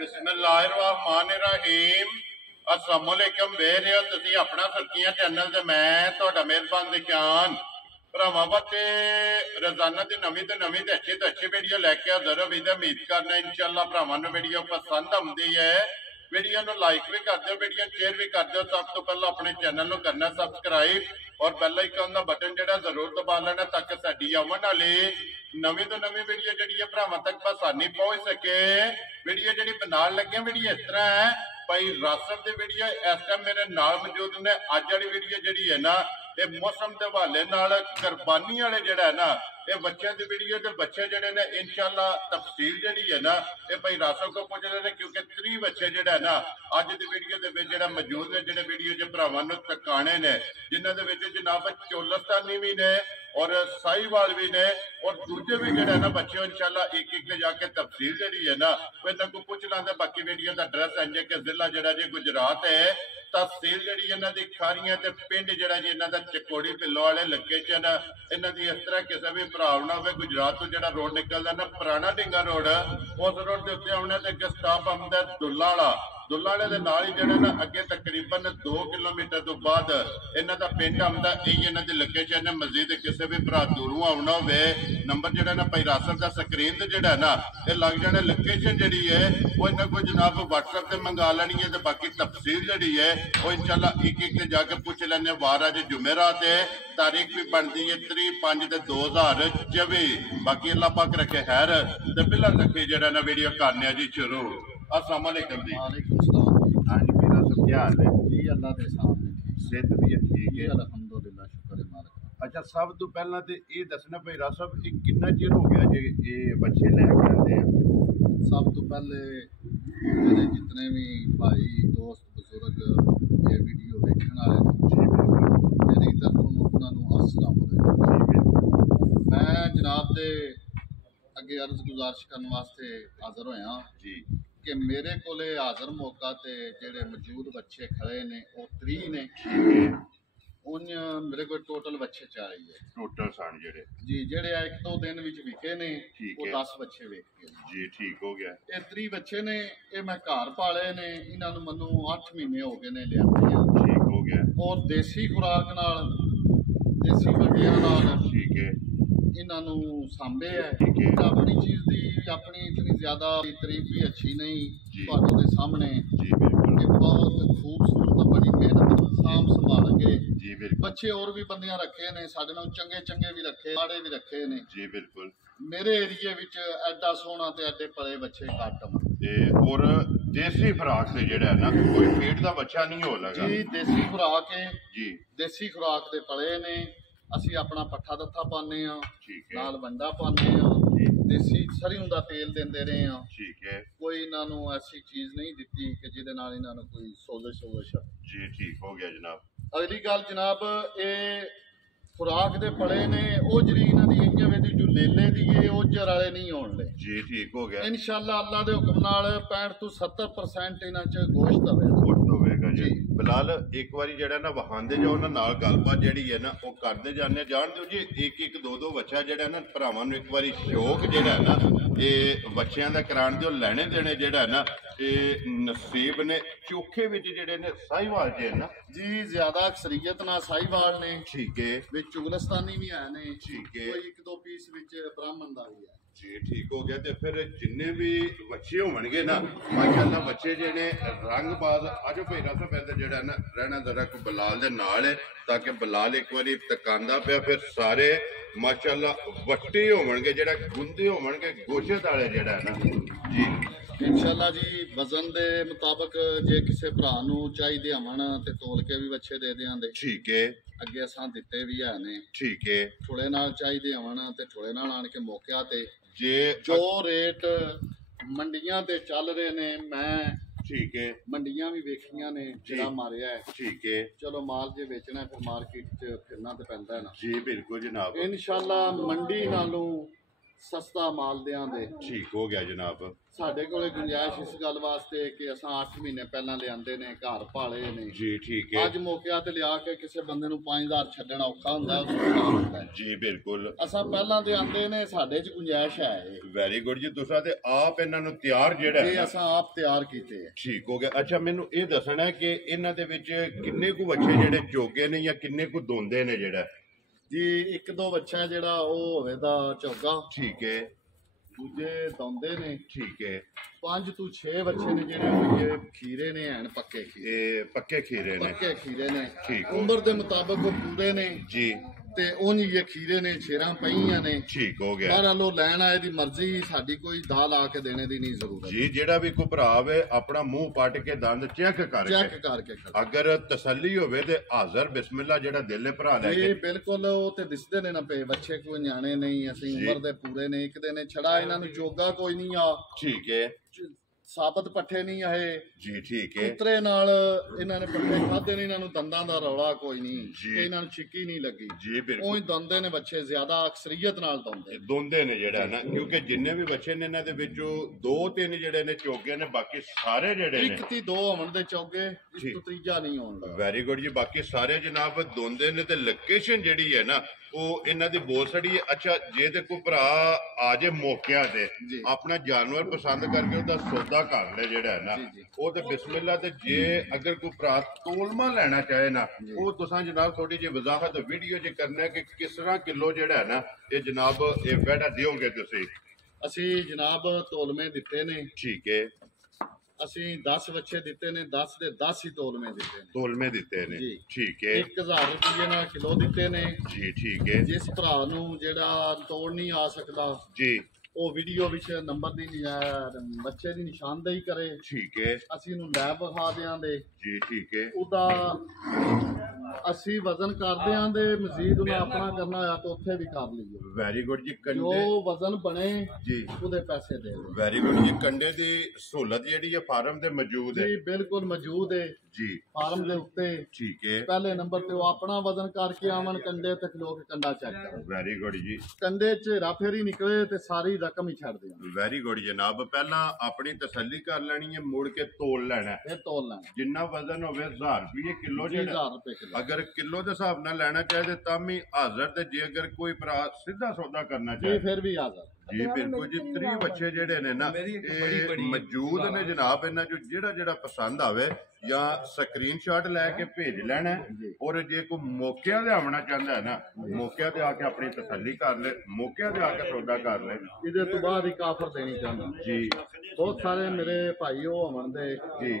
बिस्मिल्लाहिर्रहमानिर्रहीम अस्सलामुअलैकुम ਵੇਖ ਰਹੇ ਹੋ ਤੁਸੀਂ ਆਪਣਾ ਸਰਕੀਆਂ ਚੈਨਲ ਤੇ ਮੈਂ ਤੁਹਾਡਾ ਮਿਹਰਬਾਨ ਨਿਸ਼ਾਨ ਭਰਾਵਾਂ ਬੱਤੇ ਰੋਜ਼ਾਨਾ ਦੀ ਨਵੀਂ ਤੇ ਅੱਛੀ ਵੀਡੀਓ ਲੈ ਕੇ ਹਾਜ਼ਰ ਹਾਂ। ਵੀਡੀਓ ਉਮੀਦ ਕਰਨਾ ਇਨਸ਼ਾਅੱਲਾ ਭਰਾਵਾਂ ਨੂੰ ਵੀਡੀਓ ਪਸੰਦ ਆਉਂਦੀ ਹੈ। ਵੀਡੀਓ ਨੂੰ ਲਾਈਕ ਵੀ ਕਰ ਦਿਓ, ਵੀਡੀਓ ਸ਼ੇਅਰ ਵੀ ਕਰ ਦਿਓ। ਸਭ ਤੋਂ ਪਹਿਲਾਂ ਆਪਣੇ ਚੈਨਲ ਨੂੰ ਕਰਨਾ ਸਬਸਕ੍ਰਾਈਬ और बेल आइकन का बटन जो जरूर दबा लेना ताकि साडी आने वाली नवी तो नवी वीडियो जी भरावां तक आसानी पहुंच सके। वीडियो जी बनाने लगे वीडियो इस तरह है भाई रासर की वीडियो इस टाइम मेरे नाल मौजूद ने। अज वाली वीडियो जी है ना ये मौसम के हवाले नाल कुर्बानी वाले जड़ा है ना ये बच्चों की वीडियो के बच्चे जड़े ने इंशाअल्लाह तफसील जी है ना ये भाई रासर को पूछ रहे हैं क्योंकि 30 बच्चे जड़ा है ना अज की वीडियो के जड़ा मौजूद ने जो वीडियो जो भरावां नूं तकाने ने जिन्होंने जनाब चोलस्तानी भी ने और साहिवाल भी ने और दूजे भी जड़ा ना बच्चे इंशाअल्लाह एक एक जाके तफसील जी है ना वो इन्हों को पूछ लांगे। बाकी वीडियो का एड्रैस इंज कि जिला जड़ा जी गुजरात है, तहसील जी इन्हों की खारियां ते पिंड जड़ा जी इन्हों का चकोड़ी पिल्लो वाले लोकेशन इन्हों की इस तरह किसी भी भराव ना हो। गुजरात तो जो रोड निकलता ना पुराना ढिंगा रोड उस रोड के उत्ते आने तो एक स्टाप आंदा दुल्ला वाले के नाल ही जड़ा ना अगे तकरीबन 2 किलोमीटर तो बाद इन्हों का पिंड आंदा। यही इन्हों की लोकेशन है। मजीद किसी भी भरा दूरों आना हो नंबर जड़ा ना भाई रासर का स्क्रीन से जड़ा ना ये लग जाना। लोकेशन जी है वो इन्हों को जनाब व्हाट्सएप से मंगा लेनी है। तो बाकी तफसील जी है वो इंशाअल्लाह एक एक जाके पूछ लेने। वार अज जुमेरात है, तारीख भी बनती है 3/5/2024। बाकी अल्लाह पाक रखे खैर ते बिला रखे जड़ा ना वीडियो करने जी शुरू। अस्सलाम वालेकुम जी। वालेकुम सलाम। हाँ जी मेरा सब क्या हाल है जी? अल्लाह के सामने सेहत भी ठीक है अल्हम्दुलिल्लाह, शुक्र है मालिक। अच्छा सब तो पहला तो ये दसना भाई राज साहब ये कितना चिर हो गया जी ये बच्चे लैके आते हैं? सब तो पहले मेरे जितने भी भाई दोस्त बुजुर्ग ये वीडियो देखने वाले मेरी तरफों उन्होंने अस्सलाम वालेकुम। मैं जनाब दे अगे अर्ज गुजारिश करने वास्ते हाजिर होया जी कि मेरे कोले हाजिर मौका ते जेड़े मौजूद बच्चे खड़े ने वो 3 ने। ठीक है उन मेरे को टोटल बच्चे चाहिए टोटल सन जेड़े जी जेड़े 1-2 दिन विच विके ने ठीक वो है 10 बच्चे वेख गए जी ठीक हो गया। ये 30 बच्चे ने ये मैं घर पाले ने इन्हां नूं मन्नू 8 महीने हो गए ने लिआंदे आ ठीक हो गया और देसी खुराक नाल देसी वगियां नाल ठीक है इन्हां नूं सांभे है। ठीक है अपनी चीज़ दी अपनी इतनी ज़्यादा तारीफ भी अच्छी नहीं जी तुहाडे दे सामने जी बिल्कुल ये बहुत खूबसूरत बड़ी मेहनत साम संभाल के जी बिल्कुल बच्चे और भी बंदियां रखे ने साडे नाल चंगे भी रखे माड़े भी रखे ने। जी बिल्कुल मेरे एरिए विच एडा सोहना ते एडे पले बच्चे घट ते और देसी खुराक से जेड़ा है ना कोई पेट का बच्चा नहीं हो लगा जी देसी खुराक है जी देसी खुराक दे पले ने असी अपना पट्ठा दत्था पाने ठीक है नाल वंडा पाने देसी सरियों दा तेल देंदे रहे हैं। ठीक है कोई इन्हां नूं ऐसी चीज़ नहीं दिती कि जिहदे नाल इन्हां नूं कोई सोजिश जी ठीक हो गया जनाब। अगली गल जनाब ये खुराक दे पले ने वो जी इन्हां दी इ'यां वे दी जो लेले दी है वो जर वाले नहीं होण ले जी ठीक हो गया इंशाअल्लाह अल्लाह दे हुक्म नाल 65 तो 70% इन्हां च गोश्त होवेगा गोश्त होवेगा जी। जी। बिलाल एक बारी जड़ा ना वहांदे जाओ ना नाल गलबात जड़ी है ना वो करते जाने जान दो जी एक एक दो बच्चा जड़ा ना भरावां नूं एक बारी शौक जड़ा है ना ये बच्चों का कराने दो लैने देने जड़ा है ना ये नसीब ने चोखे विच जड़े ने साहिवाल जे ना जी ज्यादा अक्सरियत ना साहिवाल ने ठीक है विच चुगलस्तानी भी है ने ठीक है कोई 1-2 पीस विच ब्राह्मण दा भी है जी ठीक हो गया। तो फिर जिन्ने भी बच्चे होणगे ना माशाअल्लाह बच्चे जेने रंगबाज अज भाई रासा पैदा जड़ा ना रहना जरा को बिलाल दे नाल है ताकि बिलाल एक बारी तकांदा पिया फिर सारे माशाअल्लाह वट्टे होणगे जड़ा गुंदे होणगे गोशत वाले जड़ा है ना जी इंशाअल्लाह जी वजन दे मुताबिक जे किसी भरा नूं चाहिदे होवन ते तोल के भी बच्चे दे देंगे। ठीक है अगे असां दिते भी है ने ठीक है थोड़े नाल चाहिदे होवन ते थोड़े नाल आण के मौके ते जे जो रेट मंडियां ते चल रहे ने मैं ठीक है मंडियां भी वेखियां ने जिहड़ा मारिया है ठीक है चलो माल जे बेचना है फिर मार्केट च फिरना तो पैंदा है ना जी बिल्कुल जनाब। इंशाअल्लाह मंडी नालों ਸਸਤਾ ਮਾਲ ਦਿਆਂਦੇ। ਠੀਕ ਹੋ ਗਿਆ ਜਨਾਬ। ਸਾਡੇ ਕੋਲੇ ਗੁੰਜਾਇਸ਼ ਇਸ ਗੱਲ ਵਾਸਤੇ ਕਿ ਅਸਾਂ 8 ਮਹੀਨੇ ਪਹਿਲਾਂ ਲਿਆਂਦੇ ਨੇ, ਘਰ ਪਾਲੇ ਨੇ ਜੀ ਠੀਕ ਹੈ। ਅੱਜ ਮੌਕਿਆਂ ਤੇ ਲਿਆ ਕੇ ਕਿਸੇ ਬੰਦੇ ਨੂੰ 5000 ਛੱਡਣਾ ਔਖਾ ਹੁੰਦਾ, ਉਸ ਨੂੰ ਕੰਮ ਹੁੰਦਾ ਜੀ ਬਿਲਕੁਲ। ਅਸਾਂ ਪਹਿਲਾਂ ਤੇ ਆਂਦੇ ਨੇ, ਸਾਡੇ 'ਚ ਗੁੰਜਾਇਸ਼ ਹੈ ਇਹ। ਵੈਰੀ ਗੁੱਡ ਜੀ। ਤੁਸੀਂ ਤੇ ਆਪ ਇਹਨਾਂ ਨੂੰ ਤਿਆਰ ਜਿਹੜਾ ਹੈ ਇਹ ਅਸਾਂ ਆਪ ਤਿਆਰ ਕੀਤੇ ਹੈ। ਠੀਕ ਹੋ ਗਿਆ। ਅੱਛਾ ਮੈਨੂੰ ਇਹ ਦੱਸਣਾ ਹੈ ਕਿ ਇਹਨਾਂ ਦੇ ਵਿੱਚ ਕਿੰਨੇ ਕੁ ਬੱਚੇ ਜਿਹੜੇ ਚੋਗੇ ਨੇ ਜਾਂ ਕਿੰਨੇ ਕੁ ਦੋਂਦੇ ਨੇ ਜਿਹੜਾ? ਜੀ 1-2 ਬੱਚਾ ਜਿਹੜਾ ਉਹ ਹੋਵੇ ਦਾ ਚੌਗਾ, ਠੀਕ ਹੈ। ਦੂਜੇ ਦੌਂਦੇ ਨੇ। ਠੀਕ ਹੈ। 5 ਤੋਂ 6 ਬੱਚੇ ਨੇ ਜਿਹੜੇ ਉਹ ਇਹ ਖੀਰੇ ਨੇ, ਹਨ ਪੱਕੇ ਖੀਰੇ। ਇਹ ਪੱਕੇ ਖੀਰੇ ਨੇ। ਪੱਕੇ ਖੀਰੇ ਨੇ। ਠੀਕ। ਉਮਰ ਦੇ ਮੁਤਾਬਕ ਉਹ ਪੂਰੇ ਨੇ ਜੀ ਤੇ ਉਂਝ ਇਹ ਖੀਰੇ ਨੇ, ਛੇਰਾਂ ਪਈਆਂ ਨੇ। ਠੀਕ ਹੋ ਗਿਆ। ਬਹਰਹਾਲ ਉਹ ਲੈਣ ਆਏ ਦੀ ਮਰਜ਼ੀ, ਸਾਡੀ ਕੋਈ ਦਾ ਲਾ ਕੇ ਦੇਣੇ ਦੀ ਨਹੀਂ ਜ਼ਰੂਰਤ। ਜੀ ਜਿਹੜਾ ਵੀ ਕੋਈ ਭਰਾ ਵੇ ਆਪਣਾ ਮੂੰਹ ਪੱਟ ਕੇ ਦੰਦ ਚੈੱਕ ਕਰਕੇ ਖੜਾ। ਅਗਰ ਤਸੱਲੀ ਹੋਵੇ ਤੇ ਹਾਜ਼ਰ ਬਿਸਮਿਲ੍ਲਾ ਜਿਹੜਾ ਦਿਲੇ ਭਰਾ ਲੈ ਜੀ ਕੇ। ਬਿਲਕੁਲ। ਉਹ ਤੇ ਦਿਸਦੇ ਨੇ ਨਾ ਪਏ ਬੱਚੇ, ਕੋਈ ਨਿਆਣੇ ਨਹੀਂ, ਅਸੀਂ ਉਮਰ ਦੇ ਪੂਰੇ ਨੇ। ਇੱਕ ਦਿਨ ਛੜਾ ਇਹਨਾਂ ਨੂੰ ਚੋਗਾ ਕੋਈ ਨਹੀਂ ਆ। ਠੀਕ ਹੈ। ਸਾਬਤ ਪੱਠੇ ਨਹੀਂ ਆਏ ਜੀ ਠੀਕ ਹੈ। ਉਤਰੇ ਨਾਲ ਇਹਨਾਂ ਨੇ ਪੱਠੇ ਖਾਦੇ ਨੇ, ਇਹਨਾਂ ਨੂੰ ਦੰਦਾਂ ਦਾ ਰੌਲਾ ਕੋਈ ਨਹੀਂ ਜੀ। ਕਿ ਇਹਨਾਂ ਨੂੰ ਛਿੱਕੀ ਨਹੀਂ ਲੱਗੀ। ਜੀ ਬਿਲਕੁਲ। ਉਹੀ ਦੰਦੇ ਨੇ ਬੱਚੇ, ਜ਼ਿਆਦਾ ਅਕਸਰੀਅਤ ਨਾਲ ਦੰਦੇ ਦੋਂਦੇ ਨੇ ਜਿਹੜਾ ਨਾ, ਕਿਉਂਕਿ ਜਿੰਨੇ ਵੀ ਬੱਚੇ ਨੇ ਇਹਨਾਂ ਦੇ ਵਿੱਚੋਂ 2-3 ਜਿਹੜੇ ਨੇ ਚੋਗੇ ਨੇ, ਬਾਕੀ ਸਾਰੇ ਜਿਹੜੇ ਨੇ 1-2 ਹੋਣ ਦੇ ਚੌਗੇ, ਇਸ ਤੋਂ ਤੀਜਾ ਨਹੀਂ ਹੋਣ ਲੱਗਾ। ਵੈਰੀ ਗੁੱਡ ਜੀ। ਬਾਕੀ ਸਾਰੇ ਜਨਾਬ ਦੋਂਦੇ ਨੇ ਤੇ ਲੋਕੇਸ਼ਨ ਜਿਹੜੀ ਹੈ ਨਾ ਉਹ ਇਹਨਾਂ ਦੀ ਬੋਲਸੜੀ ਹੈ। ਅੱਛਾ ਜੇ ਤੇ ਕੋਈ ਭਰਾ ਆ ਜੇ ਮੌਕਿਆਂ ਤੇ ਆਪਣਾ ਜਾਨਵਰ ਪਸੰਦ ਕਰਕੇ ਉਹਦਾ ਸੌਦਾ ਕਰ ਲੈ ਜਿਹੜਾ ਹੈ ਨਾ, ਉਹ ਤੇ ਬਿਸਮਿਲ੍ਲਾ। ਤੇ ਜੇ ਅਗਰ ਕੋਈ ਭਰਾ ਤੋਲਮਾ ਲੈਣਾ ਚਾਹੇ ਨਾ, ਉਹ ਤੁਸੀਂ ਜਨਾਬ ਥੋੜੀ ਜਿਹੀ ਵਜ਼ਾਹਤ ਵੀਡੀਓ 'ਚ ਕਰਨਾ ਹੈ ਕਿ ਕਿਸ ਤਰ੍ਹਾਂ ਕਿਲੋ ਜਿਹੜਾ ਹੈ ਨਾ ਇਹ ਜਨਾਬ ਇਹ ਵੈੜਾ ਦਿਓਗੇ ਤੁਸੀਂ? ਅਸੀਂ ਜਨਾਬ ਤੋਲਮੇ ਦਿੱਤੇ ਨੇ। ਠੀਕ ਹੈ। ਅਸੀਂ 10 ਬੱਚੇ ਦਿੱਤੇ ਨੇ, 10 ਦੇ 10 ਹੀ ਤੋਲਮੇ ਦਿੱਤੇ ਨੇ। ਤੋਲਮੇ ਦਿੱਤੇ ਨੇ। ਠੀਕ ਹੈ। 1000 ਰੁਪਏ ਨਾਲ ਕਿਲੋ ਦਿੱਤੇ ਨੇ। ਜੀ ਠੀਕ ਹੈ। ਜਿਸ ਭਰਾ ਨੂੰ ਜਿਹੜਾ ਤੋੜ ਨਹੀਂ ਆ ਸਕਦਾ ਜੀ ਉਹ ਵੀਡੀਓ ਵਿੱਚ ਨੰਬਰ ਦੀ ਬੱਚੇ ਦੀ ਨਿਸ਼ਾਨਦੇਹੀ ਕਰੇ। ਠੀਕ ਹੈ। ਅਸੀਂ ਉਹਨੂੰ ਲੈਬ ਵਿਖਾ ਦਿਆਂਗੇ। ਜੀ ਠੀਕ ਹੈ। ਉਹਦਾ ਅਸੀਂ ਵਜ਼ਨ ਕਰਦੇ ਆਂ ਦੇ ਮਜ਼ੀਦ ਉਹਨੇ ਆਪਣਾ ਕਰਨਾ ਹੋਇਆ ਤਾਂ ਉੱਥੇ ਵੀ ਕਰ ਲਈਏ। ਵੈਰੀ ਗੁੱਡ ਜੀ। ਕੰਡੇ ਜੋ ਵਜ਼ਨ ਬਣੇ ਜੀ ਉਹਦੇ ਪੈਸੇ ਦੇ ਦਿਓ। ਵੈਰੀ ਗੁੱਡ ਜੀ। ਕੰਡੇ ਦੀ ਸਹੂਲਤ ਜਿਹੜੀ ਹੈ ਫਾਰਮ ਤੇ ਮੌਜੂਦ ਹੈ? ਜੀ ਬਿਲਕੁਲ ਮੌਜੂਦ ਹੈ ਜੀ ਫਾਰਮ ਦੇ ਉੱਤੇ। ਠੀਕ ਹੈ। ਪਹਿਲੇ ਨੰਬਰ ਤੇ ਉਹ ਆਪਣਾ ਵਜ਼ਨ ਕਰਕੇ ਆਵਣ, ਕੰਡੇ ਤੇ ਖਲੋ ਕੇ ਕੰਡਾ ਚੈੱਕ ਕਰਨ। ਵੈਰੀ ਗੁੱਡ ਜੀ। ਕੰਡੇ 'ਚ ਰਾਫੇਰੀ ਨਿਕਲੇ ਤੇ ਸਾਰੀ ਰਕਮ ਹੀ ਛੱਡ ਦਿਓ। ਵੈਰੀ ਗੁੱਡ ਜਨਾਬ। ਪਹਿਲਾਂ ਆਪਣੀ ਤਸੱਲੀ ਕਰ ਲੈਣੀ ਹੈ, ਮੁੜ ਕੇ ਤੋਲ ਲੈਣਾ ਫਿਰ ਤੋਲ ਲੈਣਾ। ਜਿੰਨਾ ਵਜ਼ਨ ਹੋਵੇ 1000 ਰੁਪਏ ਕਿਲੋ। 1000 ਰੁਪਏ ਕਿਲੋ। ਅਗਰ ਕਿਲੋ ਦੇ ਹਿਸਾਬ ਨਾਲ ਲੈਣਾ ਚਾਹੇ ਤਾਂ ਵੀ ਹਾਜ਼ਰ। ਤੇ ਜੇ ਅਗਰ ਕੋਈ ਭਰਾ ਸਿੱਧਾ ਸੌਦਾ ਕਰਨਾ ਚਾਹੇ ਫਿਰ ਵੀ ਹਾਜ਼ਰ। ਜੀ ਬਿਲਕੁਲ ਜੀ। 3 ਬੱਚੇ ਜਿਹੜੇ ਨੇ ਨਾ ਇਹ ਮੌਜੂਦ ਨੇ ਜਨਾਬ। ਇਹਨਾਂ ਚੋਂ ਜਿਹੜਾ ਪਸੰਦ ਆਵੇ ਜਾਂ ਸਕਰੀਨਸ਼ਾਟ ਲੈ ਕੇ ਭੇਜ ਲੈਣਾ। ਔਰ ਜੇ ਕੋਈ ਮੌਕਿਆਂ ਤੇ ਆਉਣਾ ਚਾਹੁੰਦਾ ਹੈ ਨਾ, ਮੌਕਿਆਂ ਤੇ ਆ ਕੇ ਆਪਣੀ ਤਸੱਲੀ ਕਰ ਲੈ, ਮੌਕਿਆਂ ਤੇ ਆ ਕੇ ਸੌਦਾ ਕਰ ਲੈ। ਇਹਦੇ ਤੋਂ ਬਾਅਦ ਹੀ ਕਾਫਰ ਦੇਣੀ ਚਾਹੁੰਦਾ ਜੀ। ਬਹੁਤ ਸਾਰੇ ਮੇਰੇ ਭਾਈ ਉਹ ਹੋਣਦੇ ਜੀ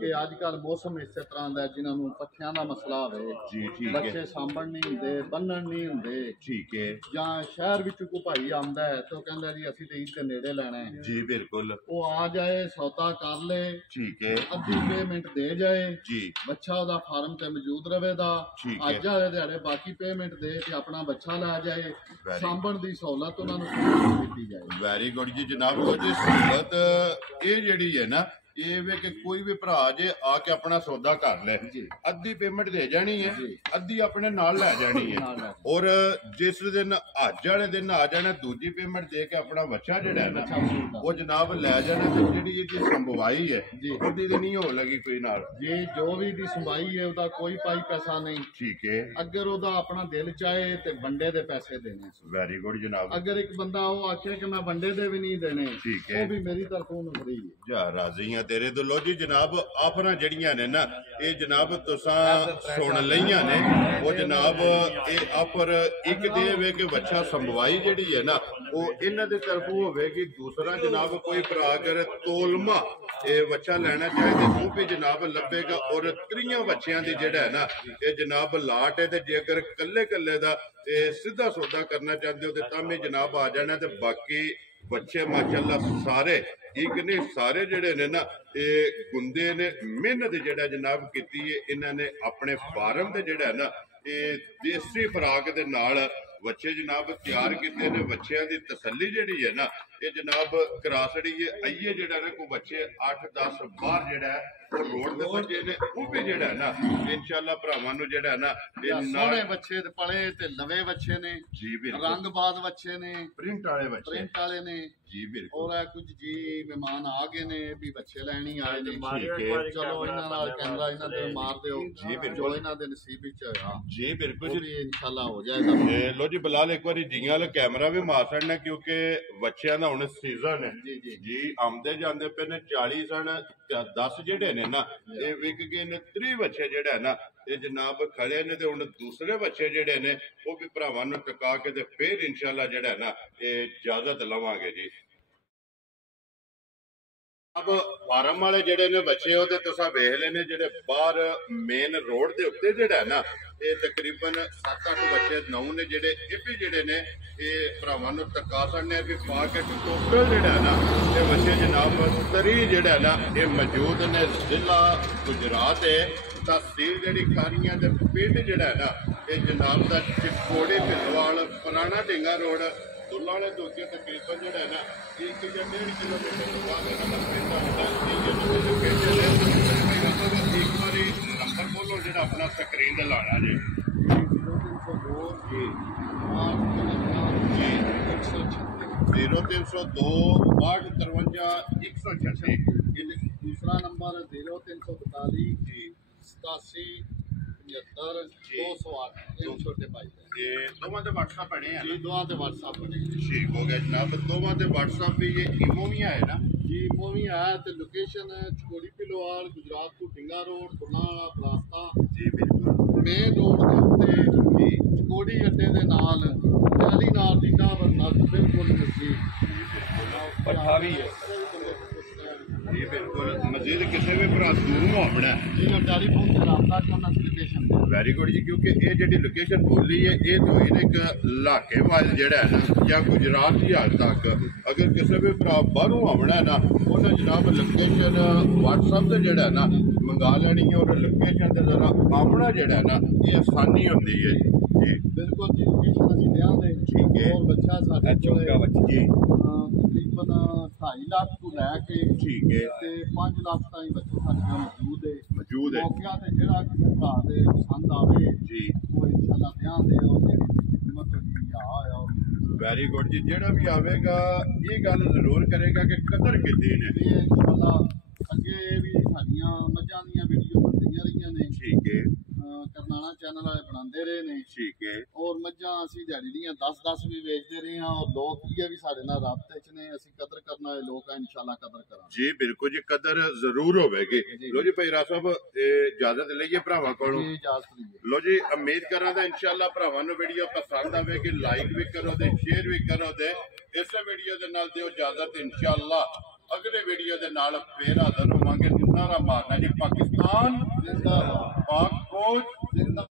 ਕਿ ਅੱਜ ਕੱਲ ਮੌਸਮ ਇਸੇ ਤਰ੍ਹਾਂ ਦਾ ਜਿਨ੍ਹਾਂ ਨੂੰ ਪੱਠਿਆਂ ਦਾ ਮਸਲਾ ਹੋਵੇ। ਜੀ ਠੀਕ ਹੈ। ਬੱਚੇ ਸਾਂਭਣ ਨਹੀਂ ਹੁੰਦੇ, ਬੰਨਣ ਨਹੀਂ ਹੁੰਦੇ। ਠੀਕ ਹੈ। ਜਾਂ ਸ਼ਹਿਰ ਵਿੱਚ ਕੋਈ ਭਾਈ ਆਉਂਦਾ ਹੈ ਤਾਂ ਕਹਿੰਦਾ ਜੀ ਅਸੀਂ ਤੇ ਈਦ ਦੇ ਨੇੜੇ ਲੈਣਾ ਹੈ। ਜੀ ਬਿਲਕੁਲ। ਉਹ ਆ ਜਾਏ, ਸੌਦਾ ਕਰ ਲੈ। ਠੀਕ ਹੈ। ਅੱਧੀ ਪੇਮੈਂਟ ਦੇ ਜਾਏ। ਜੀ। ਬੱਚਾ ਉਹਦਾ ਫਾਰਮ ਤੇ ਮੌਜੂਦ ਰਵੇਗਾ। ਅੱਜ ਵਾਲੇ ਦਿਹਾੜੇ ਬਾਕੀ ਪੇਮੈਂਟ ਦੇ ਕੇ ਆਪਣਾ ਬੱਚਾ ਲੈ ਜਾਏ। ਸਾਂਭਣ ਦੀ ਸਹੂਲਤ ਉਹਨਾਂ ਨੂੰ ਦਿੱਤੀ ਜਾਏ। ਵੈਰੀ ਗੁੱਡ ਜੀ ਜਨਾਬ। ਉਹ ਜੀ ਸਹੂਲਤ ਇਹ ਜਿਹੜੀ ਹੈ ਨਾ ਇਹ ਵੇ ਕਿ ਕੋਈ ਵੀ ਭਰਾ ਜੇ ਆ ਕੇ ਆਪਣਾ ਸੌਦਾ ਕਰ ਲੈ, ਅੱਧੀ ਪੇਮੈਂਟ ਦੇ ਜਾਣੀ ਹੈ, ਅੱਧੀ ਆਪਣੇ ਨਾਲ ਲੈ ਜਾਣੀ ਹੈ। ਔਰ ਜਿਸ ਦਿਨ ਅੱਜ ਵਾਲੇ ਦਿਨ ਆ ਜਾਣਾ ਦੂਜੀ ਪੇਮੈਂਟ ਦੇ ਕੇ ਆਪਣਾ ਬੱਚਾ ਜਿਹੜਾ ਹੈ ਨਾ ਉਹ ਜਨਾਬ ਲੈ ਜਾਣਾ। ਤੇ ਜਿਹੜੀ ਇਹਦੀ ਸੰਭਵਾਈ ਹੈ ਉਹਦੀ ਤੇ ਨਹੀਂ ਹੋ ਲੱਗੀ ਕੋਈ ਨਾਲ ਜੀ। ਜੋ ਵੀ ਦੀ ਸੰਭਾਈ ਹੈ ਉਹਦਾ ਕੋਈ ਪਾਈ ਪੈਸਾ ਨਹੀਂ। ਠੀਕ ਹੈ। ਅਗਰ ਉਹਦਾ ਆਪਣਾ ਦਿਲ ਚਾਹੇ ਤੇ ਵੰਡੇ ਦੇ ਪੈਸੇ ਦੇਣੇ। ਵੈਰੀ ਗੁੱਡ ਜਨਾਬ। ਅਗਰ ਇੱਕ ਬੰਦਾ ਉਹ ਆਖੇ ਕਿ ਮੈਂ ਵੰਡੇ ਦੇ ਵੀ ਨਹੀਂ ਦੇਣੇ, ਠੀਕ ਹੈ, ਉਹ ਵੀ ਮੇਰੀ ਤਰਫੋਂ ਨੂੰ ਫਰੀ ਹੈ। ਜਾ ਰਾਜ਼ੀ ਆ ਤੇਰੇ ਤੋਂ। ਲੋ ਜੀ ਜਨਾਬ ਆਫਰਾਂ ਜਿਹੜੀਆਂ ਨੇ ਨਾ ਇਹ ਜਨਾਬ ਤੁਸਾਂ ਸੁਣ ਲਈਆਂ ਨੇ। ਉਹ ਜਨਾਬ ਇਹ ਆਫਰ ਇੱਕ ਦੇ ਵੇ ਕਿ ਬੱਚਾ ਸੰਭਵਾਈ ਜਿਹੜੀ ਹੈ ਨਾ ਉਹ ਇਹਨਾਂ ਦੇ ਤਰਫੋਂ ਹੋਵੇਗੀ। ਦੂਸਰਾ ਜਨਾਬ ਕੋਈ ਭਰਾ ਅਗਰ ਤੋਲਮਾ ਇਹ ਬੱਚਾ ਲੈਣਾ ਚਾਹੇ ਤੇ ਉਹ ਵੀ ਜਨਾਬ ਲੱਭੇਗਾ। ਔਰ 3 ਬੱਚਿਆਂ ਦੀ ਜਿਹੜਾ ਹੈ ਨਾ ਇਹ ਜਨਾਬ ਲਾਟ ਹੈ। ਤੇ ਜੇਕਰ ਕੱਲੇ ਦਾ ਇਹ ਸਿੱਧਾ ਸੌਦਾ ਕਰਨਾ ਚਾਹੁੰਦੇ ਹੋ ਤੇ ਤਾਂ ਵੀ ਜਨਾਬ ਆ ਜਾਣਾ। ਤੇ ਬਾਕੀ ਬੱਚੇ ਮਾਸ਼ਾਅੱਲਾ ਸਾਰੇ ਇੱਕ ਨੇ, ਸਾਰੇ ਜਿਹੜੇ ਨੇ ਨਾ ਇਹ ਗੁੰਦੇ ਨੇ। ਮਿਹਨਤ ਜਿਹੜਾ ਜਨਾਬ ਕੀਤੀ ਹੈ ਇਹਨਾਂ ਨੇ ਆਪਣੇ ਫਾਰਮ ਤੇ ਜਿਹੜਾ ਹੈ ਨਾ ਇਹ ਦੇਸੀ ਖੁਰਾਕ ਦੇ ਨਾਲ ਬੱਚੇ ਜਨਾਬ ਤਿਆਰ ਕੀਤੇ ਨੇ। ਬੱਚਿਆਂ ਦੀ ਤਸੱਲੀ ਜਿਹੜੀ ਹੈ ਨਾ ਇਹ ਜਨਾਬ ਕਰਾ ਛੜੀ ਹੈ। ਆਈਏ ਜਿਹੜਾ ਨਾ ਕੋਈ ਬੱਚੇ 8-10 ਬਾਹਰ ਜਿਹੜਾ ਹੈ ਉਹ ਰੋਡ ਤੇ ਬੱਚੇ ਨੇ ਉਹ ਵੀ ਜਿਹੜਾ ਨਾ ਇਨਸ਼ਾਅੱਲਾ ਭਰਾਵਾਂ ਨੂੰ ਜਿਹੜਾ ਨਾ ਇਹ ਸੋਹਣੇ ਬੱਚੇ ਤੇ ਪਲੇ ਤੇ ਨਵੇਂ ਬੱਚੇ ਨੇ ਜੀ ਬਿਲਕੁਲ, ਰੰਗਬਾਜ਼ ਬੱਚੇ ਨੇ, ਪ੍ਰਿੰਟ ਵਾਲੇ ਨੇ ਜੀ ਬਿਲਕੁਲ। ਔਰ ਕੁਝ ਜੀ ਮਹਿਮਾਨ ਆ ਗਏ ਨੇ ਵੀ ਬੱਚੇ ਲੈਣੀ ਆਏ ਨੇ, ਚਲੋ ਇਹਨਾਂ ਨਾਲ ਕੈਮਰਾ ਇਹਨਾਂ ਤੇ ਮਾਰ ਦਿਓ ਜੀ ਬਿਲਕੁਲ, ਜੋ ਇਹਨਾਂ ਦੇ ਨਸੀਬ ਵਿੱਚ ਹੋਇਆ ਜੀ ਬਿਲਕੁਲ ਜੀ ਇਨਸ਼ਾਅੱਲਾ ਹੋ ਜਾਏਗਾ। ਲੋ ਜੀ ਬਿਲਾਲ ਇੱਕ ਵਾਰੀ ਜੀਆਂ ਵਾਲਾ ਕੈਮਰਾ ਵੀ ਮਾਰ ਛੱਡਣਾ ਕਿਉਂਕਿ ਬੱਚਿਆਂ ਦਾ ਹੁਣ ਸੀਜ਼ਨ ਹੈ ਜੀ ਆਉਂਦੇ ਜਾਂਦੇ ਪਏ ਨੇ। 40 ਸਨ 10 ਜਿਹੜੇ ਨੇ ਨਾ ਇਹ ਵਿਕ ਗਏ ਨੇ। 30 ਬੱਚੇ ਜਿਹੜਾ ਹੈ ਨਾ ਇਹ ਜਨਾਬ ਖੜੇ ਨੇ ਤੇ ਹੁਣ ਦੂਸਰੇ ਬੱਚੇ ਜਿਹੜੇ ਨੇ ਉਹ ਵੀ ਭਰਾਵਾਂ ਨੂੰ ਟਿਕਾ ਕੇ ਤੇ ਫਿਰ ਇਨਸ਼ਾਅੱਲਾ ਜਿਹੜਾ ਹੈ ਨਾ ਇਹ ਇਜਾਜ਼ਤ ਲਵਾਂਗੇ ਜੀ। ਅਬ ਫਾਰਮ ਵਾਲੇ ਜਿਹੜੇ ਨੇ ਬੱਚੇ ਉਹਦੇ ਤੁਸੀਂ ਵੇਖ ਲੈਣੇ ਜਿਹੜੇ ਬਾਹਰ ਮੇਨ ਰੋਡ ਦੇ ਉੱਤੇ ਜਿਹੜਾ ਨਾ ਇਹ ਤਕਰੀਬਨ 7-8 ਬੱਚੇ 9 ਨੇ ਜਿਹੜੇ ਇਹ ਵੀ ਜਿਹੜੇ ਨੇ ਇਹ ਭਰਾਵਾਂ ਨੂੰ ਟਿਕਾ ਸਕਦੇ ਵੀ ਪਾ ਕੇ ਟੋਟਲ ਜਿਹੜਾ ਨਾ ਇਹ ਬੱਚੇ ਜਨਾਬ 30 ਜਿਹੜਾ ਨਾ ਇਹ ਮੌਜੂਦ ਨੇ। ਜ਼ਿਲ੍ਹਾ ਗੁਜਰਾਤ ਹੈ, ਤਹਿਸੀਲ ਜਿਹੜੀ ਖਾਰੀਆਂ ਦੇ ਪਿੰਡ ਜਿਹੜਾ ਨਾ ਇਹ ਜਨਾਬ ਦਾ ਚਿਕੋੜੇ ਢਿੱਲੋਵਾਲ ਪੁਰਾਣਾ ਢਿੰਗਾ ਰੋਡ ਦੁੱਲਾ ਵਾਲੇ ਤੋਂ ਅੱਗੇ ਤਕਰੀਬਨ ਜਿਹੜਾ ਨਾ 1 ਜਾਂ 1.5 ਕਿਲੋਮੀਟਰ ਤੋਂ ਬਾਅਦ ਇਹਨਾਂ ਦਾ ਪਿੰਡ ਆਉਂਦਾ ਇੱਕ ਵਾਰੀ ਨੰਬਰ ਬੋਲੋ ਜਿਹੜਾ ਆਪਣਾ ਸਕਰੀਨ ਤੇ ਲਾਣਾ ਜੀ 0302 6253 136। दूसरा नंबर 0342 87 75 208 ਇਹ ਛੋਟੇ ਭਾਈ ਇਹ ਦੋਵਾਂ ਦੇ WhatsApp ਬਣੇ ਆ ਜੀ, ਦੋਵਾਂ ਦੇ WhatsApp ਬਣੇ ਠੀਕ ਹੋ ਗਿਆ ਜਨਾਬ। ਦੋਵਾਂ ਦੇ WhatsApp ਵੀ ਇਹ ਇਮੋ ਵੀ ਹੈ ਨਾ ਜੀ, ਇਮੋ ਵੀ ਹੈ ਤੇ ਲੋਕੇਸ਼ਨ ਚਕੋੜੀ ਢਿੱਲੋਵਾਲ ਗੁਜਰਾਤ ਤੋਂ ਢਿੰਗਾ ਰੋਡ ਦੁੱਲਾ ਪਲਾਸਤਾ ਜੀ ਬਿਲਕੁਲ ਮੇਨ ਰੋਡ ਦੇ ਉੱਤੇ ਜੀ ਚਕੋੜੀ ਅੱਡੇ ਦੇ ਨਾਲ ਟੈਲੀ ਨਾਲ ਦੀ ਨਾ ਬਿਲਕੁਲ ਨਜ਼ਦੀਕ ਪੱਠਾ ਵੀ ਹੈ ਜੀ ਬਿਲकुल। मजीद किसी भी भरा दूरों आना ਟੈਲੀਫੋਨ ਤੇ ਰਾਬਤਾ ਕਰਨਾ ਲੋਕੇਸ਼ਨ ਤੇ ਵੈਰੀ ਗੁੱਡ ਜੀ ਕਿਉਂਕਿ ਇਹ ਜਿਹੜੀ ਲੋਕੇਸ਼ਨ ਬੋਲੀ ਹੈ ਇਹ ਤੋਂ ਹੀ ਇੱਕ ਇਲਾਕੇ ਵਾਲ ਜਿਹੜਾ ਹੈ ਨਾ ਜਾਂ ਗੁਜਰਾਤ ਦੀ ਹਾਲ ਤੱਕ ਅਗਰ ਕਿਸੇ ਵੀ ਭਰਾ ਬਾਹਰੋਂ ਆਉਣਾ ਨਾ ਉਹਨਾਂ ਜਨਾਬ ਲੋਕੇਸ਼ਨ WhatsApp ਤੇ ਜਿਹੜਾ ਨਾ ਮੰਗਾ ਲੈਣੀ ਹੈ ਔਰ ਲੋਕੇਸ਼ਨ ਤੇ ਜ਼ਰਾ ਆਉਣਾ ਜਿਹੜਾ ਨਾ ਇਹ ਆਸਾਨੀ ਹੁੰਦੀ ਹੈ ਜੀ ਬਿਲਕੁਲ ਜੀ। ਲੋਕੇਸ਼ਨ ਅਸੀਂ ਦਿਆਂਗੇ ਠੀਕ ਹੈ। ਔਰ ਬੱਚਾ ਸਾਡੇ ਕੋਲ ਜੀ ਤਕਰੀਬਨ 2.5 ਲੱਖ ਤੋਂ ਲੈ ਕੇ ਠੀਕ ਹੈ ਤੇ 5 ਲੱਖ ਤਾਈਂ ਬੱਚੇ ਸਾਡੇ ਕੋਲ ਮੌਜੂਦ ਹੈ। ਹੈ ਮੌਕਿਆਂ ਤੇ ਜਿਹੜਾ ਕਿਸੇ ਭਰਾ ਦੇ ਪਸੰਦ ਆਵੇ ਜੀ ਉਹ ਇਨਸ਼ਾਅੱਲਾ ਦਿਆਂਗੇ ਉਹ ਜਿਹੜੀ ਕੀਮਤ ਹੋਈ ਆ ਹੋਇਆ ਵੈਰੀ ਗੁੱਡ ਜੀ। ਜਿਹੜਾ ਵੀ ਆਵੇਗਾ ਇਹ ਗੱਲ ਜ਼ਰੂਰ ਕਰੇਗਾ ਕਿ ਕਦਰ ਕੀਤੀ ਨੇ ਇਹ ਇਨਸ਼ਾਅੱਲਾ ਅੱਗੇ ਵੀ ਸਾਡੀਆਂ ਮੱਝਾਂ ਦੀਆਂ ਵੀਡੀਓ ਬਣਦੀਆਂ ਰਹੀਆਂ ਨੇ। ਠੀਕ ਹੈ ਕਰਨਾਣਾ ਚੈਨਲ ਵਾਲੇ ਬਣਾਉਂਦੇ ਰਹੇ ਨੇ ਠੀਕ ਹੈ ਔਰ ਮੱਝਾਂ ਅਸੀਂ ਦਿਹਾੜੀ ਦੀਆਂ 10-10 ਵੀ ਵੇਚਦੇ ਰਹੇ ਹਾਂ ਔਰ ਲੋਕ ਵੀ ਸਾਡੇ ਨਾਲ ਰਾਬਤੇ 'ਚ ਨੇ। ਅਸੀਂ ਕਦਰ ਕਰਨ ਵਾਲੇ ਲੋਕ ਆ, ਇਨਸ਼ਾਅੱਲਾ ਕਦਰ ਕਰਾਂਗੇ ਜੀ ਬਿਲਕੁਲ ਜੀ। ਕਦਰ ਜ਼ਰੂਰ ਹੋਵੇਗੀ। ਲੋ ਜੀ ਭਾਈ ਰਾਜ ਸਾਹਿਬ ਇਜਾਜ਼ਤ ਲਈਏ ਭਰਾਵਾਂ ਕੋਲੋਂ। ਜੀ ਇਜਾਜ਼ਤ ਲਈਏ। ਲੋ ਜੀ ਉਮੀਦ ਕਰਾਂ ਦਾ ਇਨਸ਼ਾਅੱਲਾ ਭਰਾਵਾਂ ਨੂੰ ਵੀਡੀਓ ਪਸੰਦ ਆਵੇਗੀ। ਲਾਈਕ ਵੀ ਕਰੋ ਤੇ ਸ਼ੇਅਰ ਵੀ ਕਰੋ ਤੇ ਇਸੇ ਵੀਡੀਓ ਦੇ ਨਾਲ ਦਿਓ ਇਜਾਜ਼ਤ। ਇਨਸ਼ਾਅੱਲਾ ਅਗਲੇ ਵੀਡੀਓ ਦੇ ਨਾਲ ਫੇਰ ਹਾਜ਼ਰ ਹੋਵਾਂਗੇ। ਨਾਰਾ ਮਾਰਨਾ ਜੀ ਪਾਕਿਸਤਾਨ ਜ਼ਿੰਦਾਬਾਦ, ਪਾਕ ਫੌਜ ਜ਼ਿੰਦਾਬਾਦ।